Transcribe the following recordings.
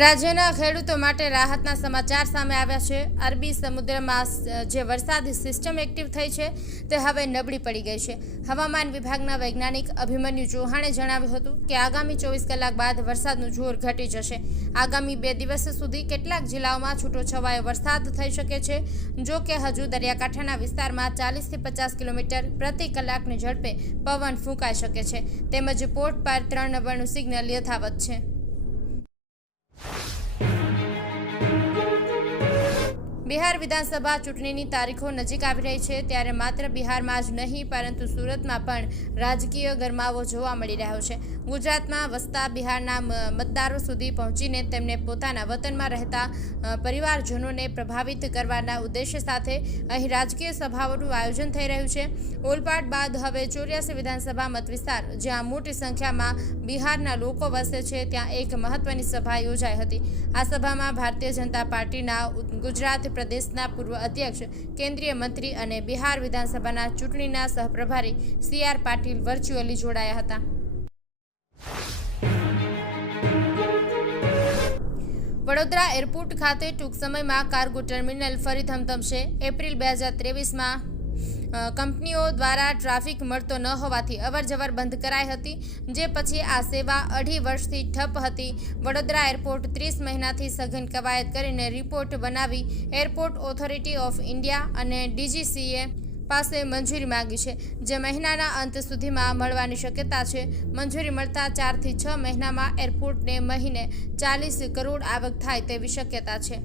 રાજ્યના ખેડૂતો માટે રાહતના સમાચાર સામે આવ્યા છે। અરબી સમુદ્રમાં જે વરસાદી સિસ્ટમ એક્ટિવ થઈ છે તે હવે નબળી પડી ગઈ છે। હવામાન વિભાગના વૈજ્ઞાનિક અભિમન્યુ ચૌહાણે જણાવ્યું હતું કે આગામી 24 કલાક બાદ વરસાદનું જોર ઘટી જશે। આગામી 2 દિવસ સુધી કેટલાક જિલ્લાઓમાં છૂટોછવાયો વરસાદ થઈ શકે છે। જો કે હજુ દરિયાકાંઠાના વિસ્તારમાં 40 થી 50 કિલોમીટર પ્રતિ કલાકની ઝડપે પવન ફૂંકાઈ શકે છે, તેમજ પોર્ટ પર 3 નંબરનું સિગ્નલ યથાવત છે। બિહાર વિધાનસભા ચૂંટણીની તારીખો નજીક આવી રહી છે, ત્યારે માત્ર બિહારમાં જ નહીં પરંતુ સુરતમાં પણ રાજકીય ગરમાવો જોવા મળી રહ્યો છે। ગુજરાતમાં વસતા બિહારના મતદારો સુધી પહોંચીને તેમને પોતાના વતનમાં રહેતા પરિવારજનોને પ્રભાવિત કરવાના ઉદ્દેશ્ય સાથે અહીં રાજકીય સભાઓનું આયોજન થઈ રહ્યું છે। ઓલપાડ બાદ હવે 84 વિધાનસભા મતવિસ્તાર, જ્યાં મોટી સંખ્યામાં બિહારના લોકો વસે છે, ત્યાં એક મહત્વની સભા યોજાઈ હતી। આ સભામાં ભારતીય જનતા પાર્ટીના ગુજરાત પ્રદેશના પૂર્વ અધ્યક્ષ, કેન્દ્રીય મંત્રી અને બિહાર વિધાનસભાના ચૂંટણીના સહપ્રભારી CR પાટીલ વર્ચ્યુઅલી જોડાયા હતા। વડોદરા એરપોર્ટ ખાતે ટૂંક સમયમાં કાર્ગો ટર્મિનલ ફરી ધમધમશે। એપ્રિલ 2023માં કંપનીઓ દ્વારા ટ્રાફિક મળતો ન હોવાથી અવરજવર બંધ કરાઈ હતી, જે પછી આ સેવા 2.5 વર્ષથી ઠપ હતી। વડોદરા એરપોર્ટ 30 મહિનાથી સઘન કવાયત કરીને રિપોર્ટ બનાવી એરપોર્ટ ઓથોરિટી ઓફ ઇન્ડિયા અને DGCA પાસે મંજૂરી માંગી છે, જે મહિનાના અંત સુધીમાં મળવાની શક્યતા છે। મંજૂરી મળતા 4 થી 6 મહિનામાં એરપોર્ટને મહિને 40 કરોડ આવક થાય તેવી શક્યતા છે।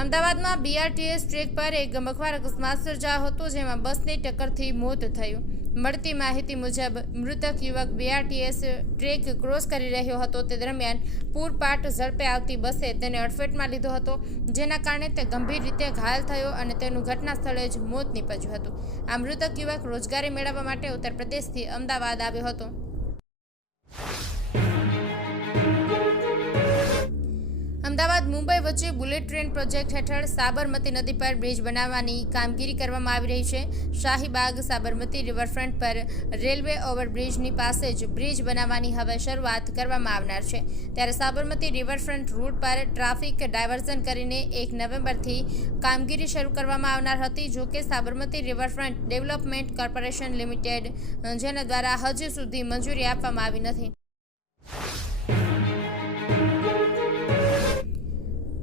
અમદાવાદમાં BRTS ટ્રેક પર એક ગમખ્વાર અકસ્માત સર્જાયો હતો, જેમાં બસની ટક્કરથી મોત થયું। મળતી માહિતી મુજબ મૃતક યુવક BRTS ટ્રેક ક્રોસ કરી રહ્યો હતો તે દરમિયાન પૂરપાટ ઝડપે આવતી બસે તેને અડફેટમાં લીધો હતો, જેના કારણે તે ગંભીર રીતે ઘાયલ થયો અને તેનું ઘટના સ્થળે જ મોત નીપજ્યું હતું। આ મૃતક યુવક રોજગારી મેળવવા માટે ઉત્તર પ્રદેશથી અમદાવાદ આવ્યો હતો। અમદાવાદ મુંબઈ વચ્ચે બુલેટ ટ્રેન પ્રોજેક્ટ હેઠળ સાબરમતી નદી પર બ્રિજ બનાવવાની કામગીરી કરવામાં આવી રહી છે। શાહીબાગ સાબરમતી રિવરફ્રન્ટ પર રેલવે ઓવરબ્રિજની પાસે જ બ્રિજ બનાવવાની હવે શરૂઆત કરવામાં આવનાર છે। ત્યારે સાબરમતી રિવરફ્રન્ટ રૂટ પર ટ્રાફિક ડાયવર્ઝન કરીને 1 નવેમ્બરથી કામગીરી શરૂ કરવામાં આવનાર હતી। જો કે Sabarmati riverfront development corporation limited, જેના દ્વારા હજુ સુધી મંજૂરી આપવામાં આવી નથી।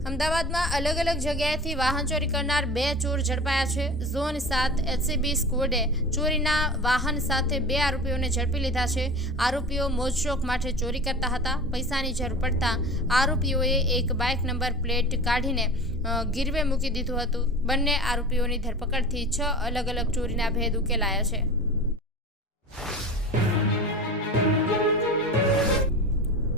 અમદાવાદમાં અલગ અલગ જગ્યાએથી વાહન ચોરી કરનાર 2 ચોર ઝડપાયા છે। ઝોન 7 HCB સ્ક્વોડે ચોરીના વાહન સાથે 2 આરોપીઓને ઝડપી લીધા છે। આરોપીઓ મોજશોખ માટે ચોરી કરતા હતા। પૈસાની જરૂર પડતા આરોપીઓએ એક બાઇક નંબર પ્લેટ કાઢીને ગીરવે મૂકી દીધું હતું। બંને આરોપીઓની ધરપકડથી 6 અલગ અલગ ચોરીના ભેદ ઉકેલાયા છે।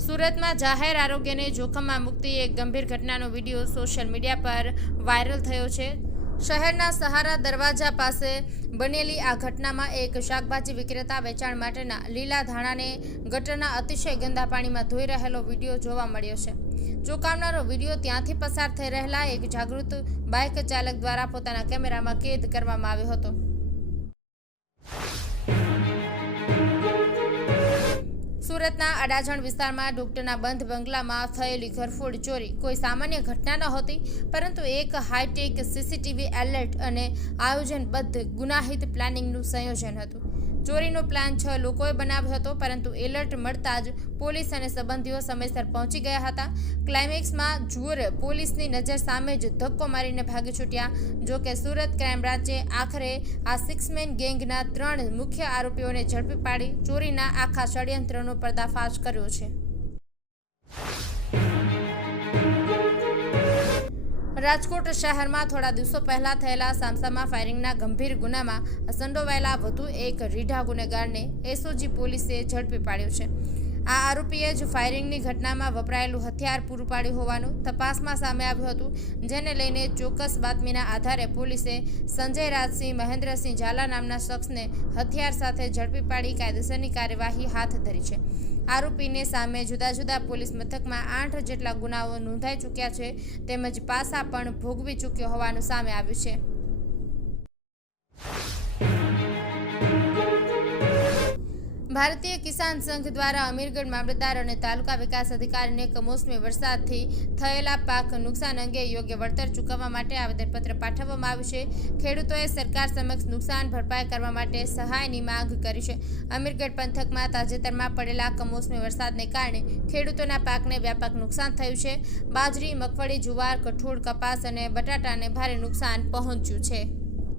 સુરતમાં જાહેર આરોગ્યને જોખમમાં મૂકતી એક ગંભીર ઘટનાનો વિડીયો સોશિયલ મીડિયા પર વાયરલ થયો છે। શહેરના સહારા દરવાજા પાસે બનેલી આ ઘટનામાં એક શાકભાજી વિક્રેતા વેચાણ માટેના લીલા ધાણાને ગટરના અતિશય ગંદા પાણીમાં ધોઈ રહેલો વિડીયો જોવા મળ્યો છે। ચોંકાવનારો વિડીયો ત્યાંથી પસાર થઈ રહેલા એક જાગૃત બાઇક ચાલક દ્વારા પોતાના કેમેરામાં કેદ કરવામાં આવ્યો હતો। સુરતના અડાજણ વિસ્તારમાં ડોક્ટરના બંધ બંગલામાં થયેલી ઘરફોડ ચોરી કોઈ સામાન્ય ઘટના નહોતી, પરંતુ એક હાઈટેક CCTV એલર્ટ અને આયોજનબદ્ધ ગુનાહિત પ્લાનિંગનું સંયોજન હતું। ચોરીનો પ્લાન 6 લોકોએ બનાવ્યો હતો, પરંતુ એલર્ટ મળતા જ પોલીસ અને સંબંધીઓ સમયસર પહોંચી ગયા હતા। ક્લાઇમેક્સમાં ચોર પોલીસની નજર સામે જ ધક્કો મારીને ભાગી છૂટ્યા। જો કે સુરત ક્રાઇમ બ્રાન્ચે આખરે આ 6-મેન ગેંગના 3 મુખ્ય આરોપીઓને ઝડપી પાડી ચોરીના આખા ષડયંત્રનો પર્દાફાશ કર્યો છે। રાજકોટ શહેરમાં થોડા દિવસો પહેલા થયેલા સામસામા ફાયરિંગના ગંભીર ગુનામાં સંડોવાયેલા વધુ એક રીઢા ગુનેગારને SOG પોલીસે ઝડપી પાડ્યો છે। આ આરોપીએ જ ફાયરિંગની ઘટનામાં વપરાયેલું હથિયાર પૂરું પાડ્યું હોવાનું તપાસમાં સામે આવ્યું હતું, જેને લઈને ચોક્કસ બાતમીના આધારે પોલીસે સંજય રાજસિંહ મહેન્દ્રસિંહ ઝાલા નામના શખ્સને હથિયાર સાથે ઝડપી પાડી કાયદેસરની કાર્યવાહી હાથ ધરી છે। આરોપીને સામે જુદા જુદા પોલીસ મથકમાં 8 જેટલા ગુનાઓ નોંધાઈ ચૂક્યા છે, તેમજ પાસા પણ ભોગવી ચૂક્યો હોવાનું સામે આવ્યું છે। ભારતીય કિસાન સંઘ દ્વારા અમીરગઢ મામલતદાર અને તાલુકા વિકાસ અધિકારીને કમોસમી વરસાદથી થયેલા પાક નુકસાન અંગે યોગ્ય વળતર ચૂકવવા માટે આવેદનપત્ર પાઠવવામાં આવ્યું છે. ખેડૂતોએ સરકાર સમક્ષ નુકસાન ભરપાઈ કરવા માટે સહાયની માંગ કરી છે. અમીરગઢ પંથકમાં તાજેતરમાં પડેલા કમોસમી વરસાદને કારણે ખેડૂતોના પાકને વ્યાપક નુકસાન થયું છે. બાજરી, મગફળી, જુવાર, કઠોળ, કપાસ અને બટાટાને ભારે નુકસાન પહોંચ્યું છે.